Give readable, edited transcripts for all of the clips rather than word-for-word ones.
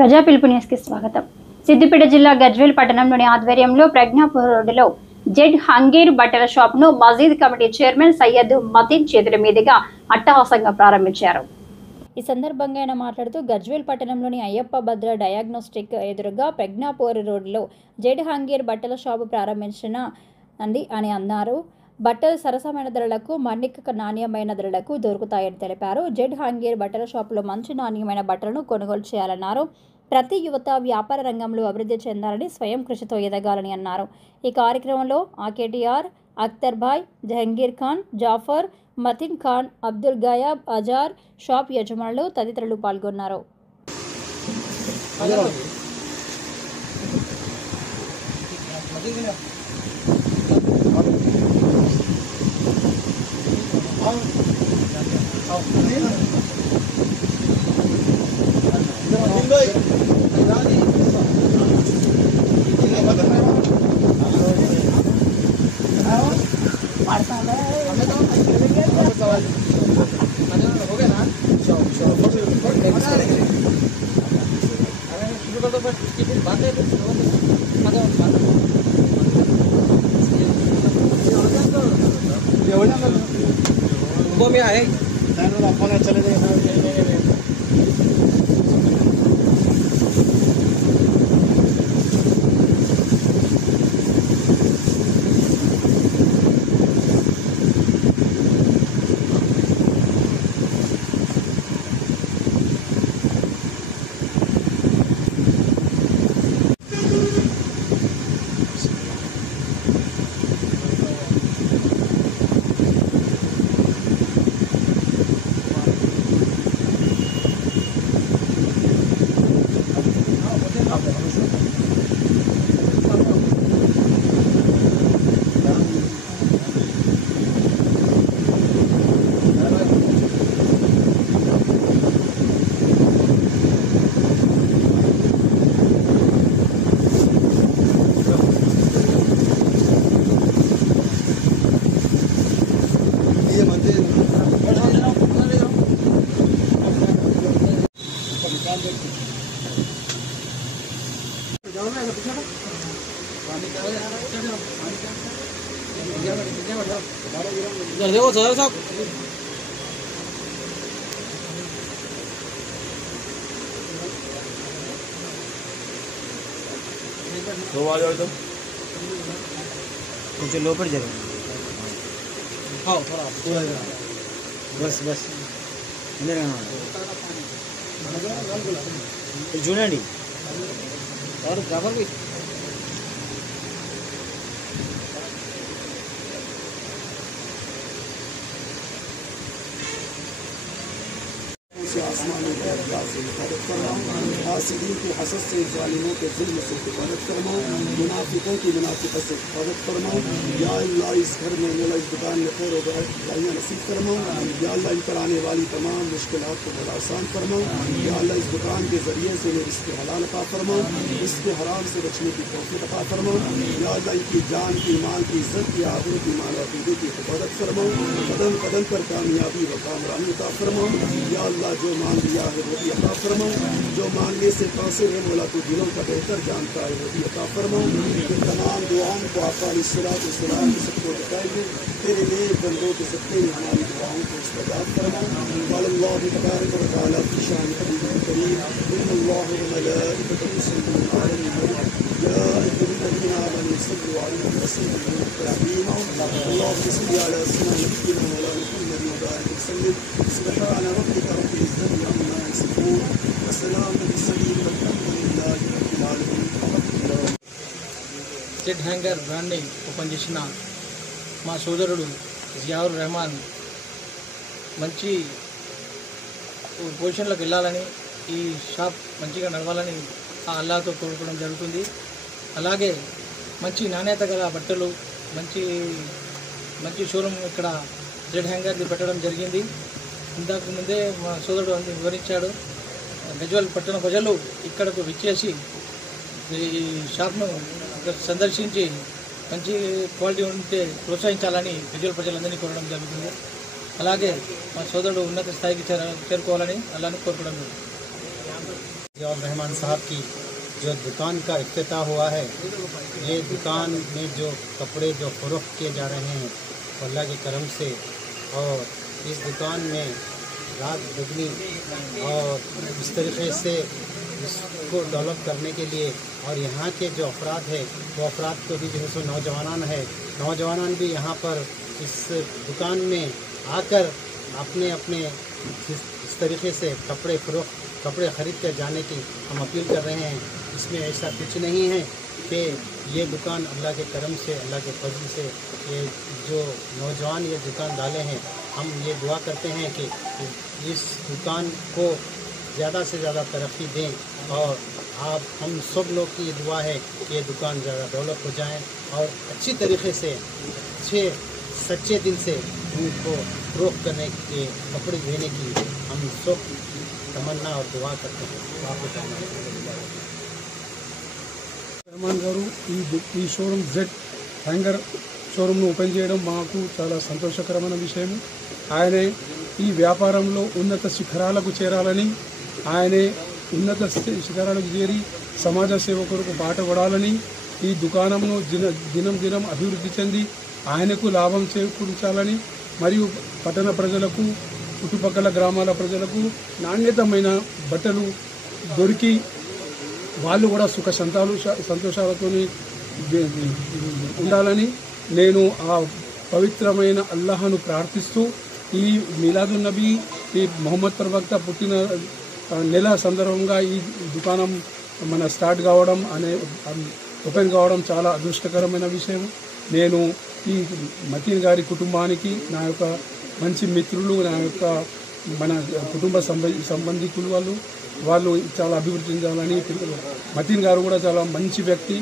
ప్రజా పిలుపు న్యూస్ కి స్వాగతం. సిద్దిపేట జిల్లా గజ్వేల్ పట్టణంలోని ఆధ్వర్యంలో ప్రజ్ఞాపూర్ రోడ్డులో జెడ్ హంగీర్ బట్టల షాప్ ను మజీద్ కమిటీ చైర్మన్ సయ్యద్ మతీన్ చేతుల మీదుగా అట్టహాసంగా ప్రారంభించారు. ఈ సందర్భంగా ఆయన మాట్లాడుతూ గజ్వేల్ పట్టణంలోని అయ్యప్ప భద్ర డయాగ్నోస్టిక్ ఎదురుగా ప్రజ్ఞాపూర్ రోడ్డులో జెడ్ హంగీర్ బట్టల షాపు ప్రారంభించిన అని అన్నారు. బట్టలు సరసమైన ధరలకు మన్నిక నాణ్యమైన ధరలకు దొరుకుతాయని తెలిపారు. జెడ్ హంగీర్ బట్టల షాపులో మంచి నాణ్యమైన బట్టలను కొనుగోలు చేయాలన్నారు. ప్రతి యువత వ్యాపార రంగంలో అభివృద్ధి చెందాలని, స్వయం కృషితో ఎదగాలని అన్నారు. ఈ కార్యక్రమంలో ఆకేటీఆర్, అఖ్తర్ భాయ్, జహంగీర్ ఖాన్, జాఫర్, మతిన్ ఖాన్, అబ్దుల్ గయాబ్, అజార్, షాప్ యజమానులు తదితరులు పాల్గొన్నారు. वो में आए अपन चले गए। देखो सर साहब तो आ जाओ तो मुझे लो पड़ जाएगा। हाँ थोड़ा बस बस मेरे जूनियर और जाफर भी हासिदीन के हसद से, जालिमों के जुल्म से हिफाजत फरमाओ, मुनाफिकों की मुनाफिकत से हिफाजत फरमाओ। या अल्लाह इस घर में मौला इस दुकान में खैर और बरकत नसीब फरमाओ। या अल्लाह इन पर आने वाली तमाम मुश्किलात को बड़ा आसान फरमाओ। या अल्लाह इस दुकान के ज़रिए से उन्हें रिस्क हलाल अता फरमाओ, इसके हराम से बचने की तौफीक अता फरमाओ। या अल्लाह इनकी जान की, माल की, इज्जत की, आबरू की, माल अकीदे की हिफाजत फरमाओ। कदम कदम पर कामयाबी व कामरानी अता फरमाओ। या अल्लाह जो मांग लिया है वो भी अता फरमाओ, जो मांगने से कासिर है मौला तू दिलों का बेहतर जानता है वो भी अता फरमाओ। कि तमाम दुआओं को आका अलैहिस्सलातु वस्सलाम के सबको बताएंगे, तेरे नेक बंदों के सबके हमारी दुआओं को इस्तजाब फरमाओ। अल्लाह तबारक व तआला की शान हबीबुल करीम इन्नल्लाह व मलाइकतहु युसल्लूना अलन नबी या अय्युहल्लज़ीना आमनू सल्लु अलैहि व सल्लिमू तस्लीमा। अल्लाहुम्मा सल्लि अला सय्यिदिना मौलाना मुहम्मद व बारिक वसल्लिम। सुब्हान रब्बिका रब्बिल इज्जति अम्मा यसिफून व सलामुन अलल मुरसलीन वल्हम्दुलिल्लाहि रब्बिल आलमीन। జెడ్ హ్యాంగర్ బ్రాండ్ని ఓపెన్ చేసిన మా సోదరుడు జియావుర్ రెహమాన్ మంచి పొజిషన్లోకి వెళ్ళాలని, ఈ షాప్ మంచిగా నడవాలని ఆ అల్లాహ్తో కోరుకోవడం జరుగుతుంది. అలాగే మంచి నాణ్యత గల బట్టలు, మంచి షోరూమ్ ఇక్కడ జెడ్ హ్యాంగర్ది పెట్టడం జరిగింది. ఇంతకు ముందే మా సోదరుడు అంతా వివరించాడు. గజ్వేల్ పట్టణ ప్రజలు ఇక్కడకు విచ్చేసి ఈ షాప్ను సందర్శించి మంచి క్వాలిటీ ఉంటే ప్రోత్సహించాలని గజ్వేల్ ప్రజలందరినీ కోరడం జరుగుతుంది. అలాగే మా సోదరుడు ఉన్నత స్థాయికి చేరుకోవాలని అల్లాహ్ను కోరుకోవడం జరుగుతుంది. ज़ियाउर रहमान साहब की जो दुकान का इफ्तिताह हुआ है, ये दुकान में जो कपड़े जो फ़रोख्त किए जा रहे हैं अल्लाह के करम से, और इस दुकान में रात दुगनी और इस तरीके से इसको डेवलप करने के लिए, और यहाँ के जो अफराद है वो अफराद को भी जो है सो नौजवान भी यहाँ पर इस दुकान में आकर अपने अपने इस तरीके से कपड़े ख़रीद कर जाने की हम अपील कर रहे हैं। इसमें ऐसा कुछ नहीं है कि ये दुकान अल्लाह के करम से, अल्लाह के फजल से ये जो नौजवान ये दुकान डाले हैं, हम ये दुआ करते हैं कि इस दुकान को ज़्यादा से ज़्यादा तरक्की दें, और हम सब लोग की ये दुआ है कि ये दुकान ज़्यादा डेवलप हो जाए और अच्छी तरीके से अच्छे सच्चे दिल से उनको फ़रोख्त करने के कपड़े देने की हम सब तमन्ना और दुआ करते हैं। रहमान గారు ఈ షోరూమ్ జెడ్ హ్యాంగర్ షోరూమ్ను ఓపెన్ చేయడం మాకు చాలా సంతోషకరమైన విషయం. ఆయనే ఈ వ్యాపారంలో ఉన్నత శిఖరాలకు చేరాలని, ఆయనే ఉన్నత శిఖరాలకు చేరి సమాజ సేవ కొరకు బాట పడాలని, ఈ దుకాణంను దినం అభివృద్ధి చెంది ఆయనకు లాభం చేకూర్చాలని, మరియు పట్టణ ప్రజలకు చుట్టుపక్కల గ్రామాల ప్రజలకు నాణ్యతమైన బట్టలు దొరికి వాళ్ళు కూడా సుఖ సంతోషాలతో ఉండాలని నేను ఆ పవిత్రమైన అల్లాహను ప్రార్థిస్తూ, ఈ మిలాదున్ నబీ ఈ మొహమ్మద్ ప్రవక్త పుట్టిన నెల సందర్భంగా ఈ దుకాణం మన స్టార్ట్ కావడం ఓపెన్ కావడం చాలా అదృష్టకరమైన విషయం. నేను ఈ మతీన్ గారి కుటుంబానికి, నా యొక్క మంచి మిత్రులు, నా యొక్క మన కుటుంబ సంబంధికులు వాళ్ళు చాలా అభివృద్ధి చెందాలని, మతీన్ గారు కూడా చాలా మంచి వ్యక్తి,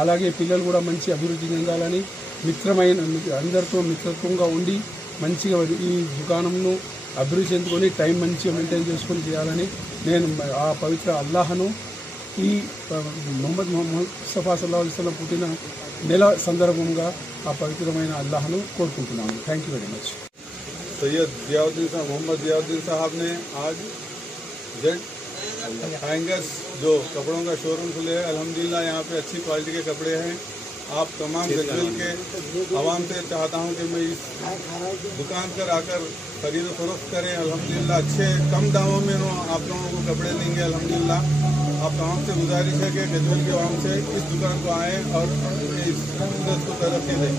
అలాగే పిల్లలు కూడా మంచి అభివృద్ధి చెందాలని, అందరితో మిత్రత్వంగా ఉండి మంచిగా ఈ దుకాణంను అభివృద్ధి చెందుకొని టైం మంచిగా మెయింటైన్ చేసుకొని చేయాలని నేను ఆ పవిత్ర అల్లాహను ఈ మొహమ్మద్ ముస్తఫా సల్లల్లాహు అలైహి వసల్లం పుట్టిన నెల సందర్భంగా ఆ పవిత్రమైన అల్లాహను కోరుకుంటున్నాను. Thank you very much. Syed Mohammad Ziauddin Sahab ने आज जेड हैंगर्स जो कपड़ों का शोरूम खुले है, अल्हम्दुलिल्लाह यहाँ पे अच्छी क्वालिटी के कपड़े हैं. आप तमाम गजवेल के आवाम से चाहता हूँ कि मैं इस दुकान पर आकर खरीद फरोख्त करें. अल्हम्दुलिल्लाह अच्छे कम दामों में आप लोगों को कपड़े देंगे. अल्हम्दुलिल्लाह आप तमाम से गुजारिश है कि गजवेल के आवाम से इस दुकान को आएँ और इस बिजनेस को तरक्की दें.